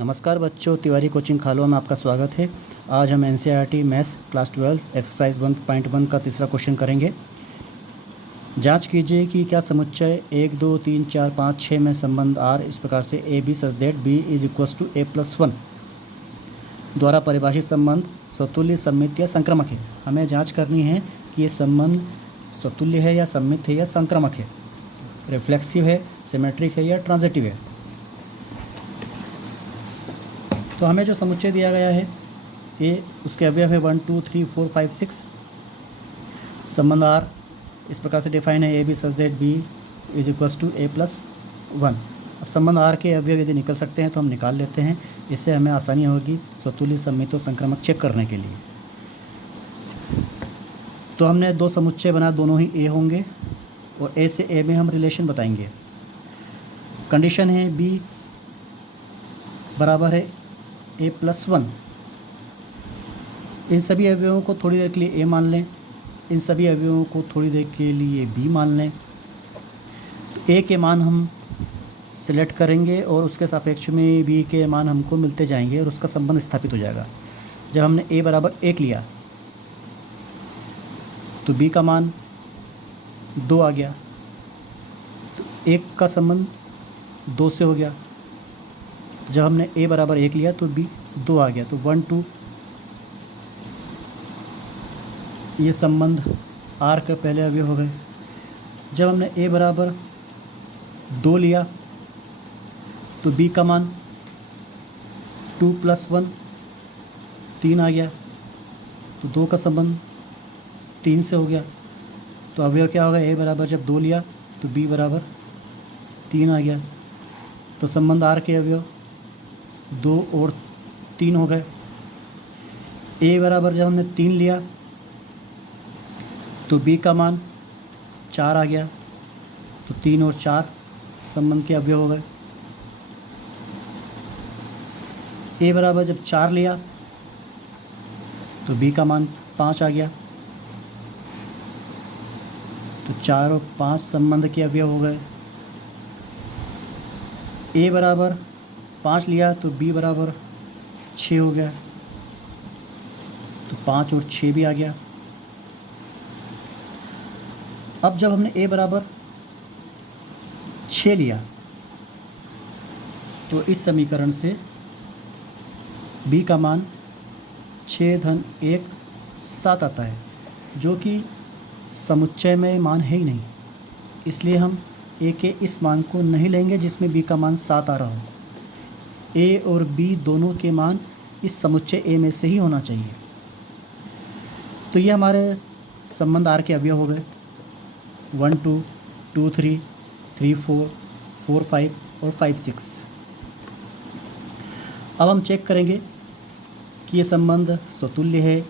नमस्कार बच्चों, तिवारी कोचिंग खालवा में आपका स्वागत है। आज हम एनसीईआरटी मैथ्स क्लास 12 एक्सरसाइज 1.1 का तीसरा क्वेश्चन करेंगे। जांच कीजिए कि क्या समुच्चय 1, 2, 3, 4, 5, 6 में संबंध आर इस प्रकार से a b such that b is equals to a+1 द्वारा परिभाषित संबंध स्वतुल्य, सममित या संक्रामक है। हमें जाँच करनी है कि ये संबंध स्वतुल्य है या सममित है या संक्रामक है, रिफ्लेक्सिव है, सिमेट्रिक है या ट्रांजिटिव है। तो हमें जो समुच्चय दिया गया है ए, उसके अवयव है 1, 2, 3, 4, 5, 6। संबंध आर इस प्रकार से डिफाइन है, a b such that b is equals to a+1। अब संबंध आर के अवयव यदि निकल सकते हैं तो हम निकाल लेते हैं। इससे हमें आसानी होगी स्वतुल्य, सममित और संक्रामक चेक करने के लिए। तो हमने दो समुच्चय बनाया, दोनों ही ए होंगे और ए से ए में हम रिलेशन बताएंगे। कंडीशन है बी बराबर है a+1। इन सभी अवयवों को थोड़ी देर के लिए a मान लें, इन सभी अवयवों को थोड़ी देर के लिए b मान लें। तो a के मान हम सिलेक्ट करेंगे और उसके सापेक्ष में b के मान हमको मिलते जाएंगे और उसका संबंध स्थापित हो जाएगा। जब हमने a बराबर 1 लिया तो b का मान 2 आ गया, तो 1 का संबंध 2 से हो गया। जब हमने a बराबर 1 लिया तो b 2 आ गया, तो 1, 2 ये संबंध r के पहले अवयव हो गए। जब हमने a बराबर 2 लिया तो b का मान 2 + 1 3 आ गया, तो 2 का संबंध 3 से हो गया। तो अवयव क्या होगा, a बराबर जब 2 लिया तो b बराबर 3 आ गया, तो संबंध r के अवयव 2 और 3 हो गए। a बराबर जब हमने 3 लिया तो b का मान 4 आ गया, तो 3 और 4 संबंध के अवयव हो गए। a बराबर जब 4 लिया तो b का मान 5 आ गया, तो 4 और 5 संबंध के अवयव हो गए। a बराबर 5 लिया तो b बराबर 6 हो गया, तो 5 और 6 भी आ गया। अब जब हमने a बराबर 6 लिया तो इस समीकरण से b का मान 6 धन 1 7 आता है, जो कि समुच्चय में मान है ही नहीं। इसलिए हम a के इस मान को नहीं लेंगे जिसमें b का मान 7 आ रहा हो। a और b दोनों के मान इस समुच्चय a में से ही होना चाहिए। तो ये हमारे संबंध r के अवयव हो गए 1, 2, 2, 3, 3, 4, 4, 5 और 5, 6। अब हम चेक करेंगे कि ये संबंध स्वतुल्य है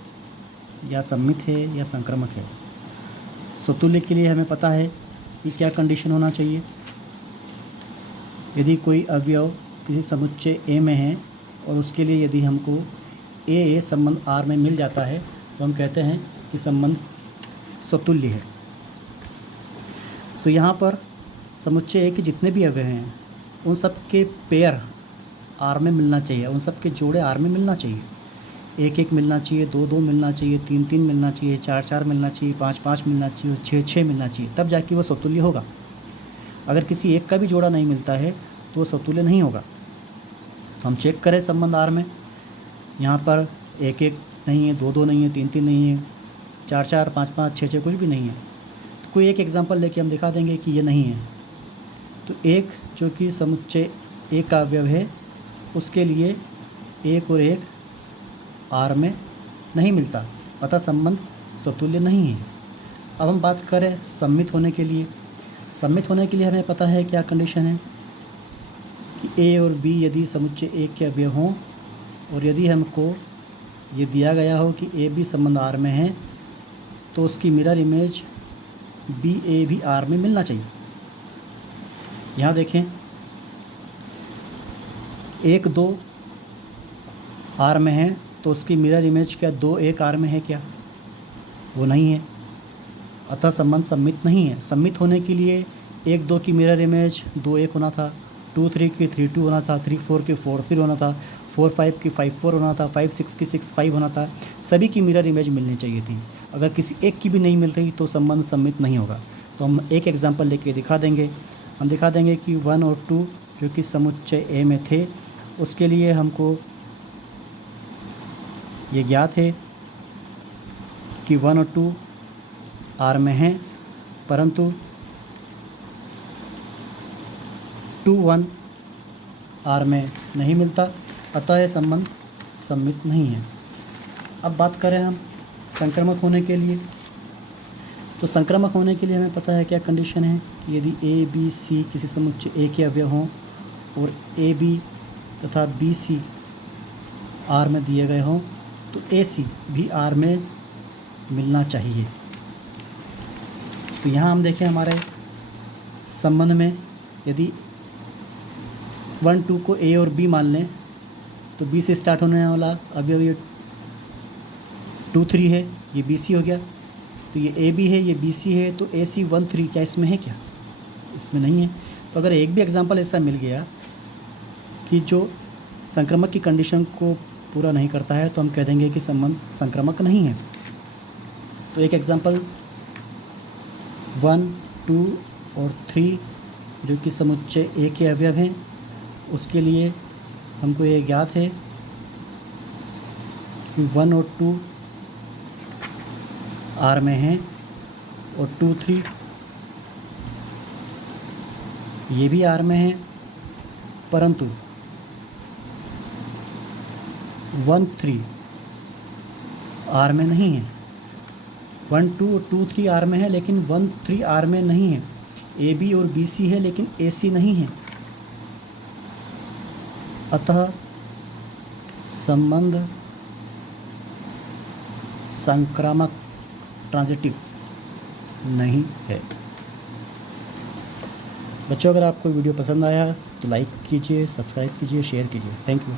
या सममित है या संक्रामक है। स्वतुल्य के लिए हमें पता है कि क्या कंडीशन होना चाहिए। यदि कोई अवयव किसी समुच्चय A में है और उसके लिए यदि हमको A संबंध R में मिल जाता है तो हम कहते हैं कि संबंध स्वतुल्य है। तो यहाँ पर समुच्चय A के जितने भी अवयव हैं उन सब के पेयर R में मिलना चाहिए, उन सब के जोड़े R में मिलना चाहिए। 1, 1 मिलना चाहिए, 2, 2 मिलना चाहिए, 3, 3 मिलना चाहिए, 4, 4 मिलना चाहिए, 5, 5 मिलना चाहिए, 6, 6 मिलना चाहिए, तब जाके वो स्वतुल्य होगा। अगर किसी एक का भी जोड़ा नहीं मिलता है तो वो स्वतुल्य नहीं होगा। हम चेक करें संबंध R में, यहाँ पर 1, 1 नहीं है, 2, 2 नहीं है, 3, 3 नहीं है, 4, 4, 5, 5, 6, 6 कुछ भी नहीं है। तो कोई एक एग्जांपल लेके हम दिखा देंगे कि ये नहीं है। तो एक जो कि समुच्चय A का अवयव है उसके लिए 1 और 1 R में नहीं मिलता, अतः संबंध स्वतुल्य नहीं है। अब हम बात करें सममित होने के लिए। सममित होने के लिए हमें पता है क्या कंडीशन है कि a और b यदि समुच्चय A के अवयव हों और यदि हमको ये दिया गया हो कि a b संबंध R में है तो उसकी मिरर इमेज b a भी R में मिलना चाहिए। यहाँ देखें 1, 2 R में है तो उसकी मिरर इमेज क्या 2, 1 R में है क्या? वो नहीं है, अतः संबंध सममित नहीं है। सममित होने के लिए 1, 2 की मिरर इमेज 2, 1 होना था, 2 3 की 3 2 होना था, 3 4 की 4 3 होना था, 4 5 की 5 4 होना था, 5 6 की 6 5 होना था। सभी की मिरर इमेज मिलनी चाहिए थी। अगर किसी एक की भी नहीं मिल रही तो संबंध सम्मित नहीं होगा। तो हम एक एग्जांपल लेके दिखा देंगे। हम दिखा देंगे कि 1 और 2 जो कि समुच्चय ए में थे, उसके लिए हमको ये ज्ञात है कि 1 और 2 आर में हैं, परंतु 2 1 आर में नहीं मिलता, अतः यह संबंध सम्मित नहीं है। अब बात करें हम संक्रामक होने के लिए, तो संक्रामक होने के लिए हमें पता है क्या कंडीशन है कि यदि ए बी सी किसी समुच्चय ए के अवयव हों और ए बी तथा बी सी आर में दिए गए हों तो ए सी भी आर में मिलना चाहिए। तो यहाँ हम देखें हमारे संबंध में यदि 1 2 को ए और बी मान लें तो बी से स्टार्ट होने वाला अवयव ये 2 3 है, ये बी सी हो गया। तो ये ए बी है, ये बी सी है, तो ए सी 1 3 क्या इसमें है क्या? इसमें नहीं है। तो अगर एक भी एग्जांपल ऐसा मिल गया कि जो संक्रामक की कंडीशन को पूरा नहीं करता है तो हम कह देंगे कि संबंध संक्रामक नहीं है। तो एक एग्जांपल 1 2 और 3 जो कि समुच्चय ए के अवयव हैं, उसके लिए हमको ये ज्ञात है कि 1 और 2 आर में हैं और 2 3 ये भी आर में हैं, परंतु 1 3 आर में नहीं है। 1 2 और 2 3 आर में है लेकिन 1 3 आर में नहीं है। ए बी और बी सी है लेकिन ए सी नहीं है, अतः संबंध संक्रामक ट्रांजिटिव नहीं है। बच्चों, अगर आपको वीडियो पसंद आया तो लाइक कीजिए, सब्सक्राइब कीजिए, शेयर कीजिए। Thank you.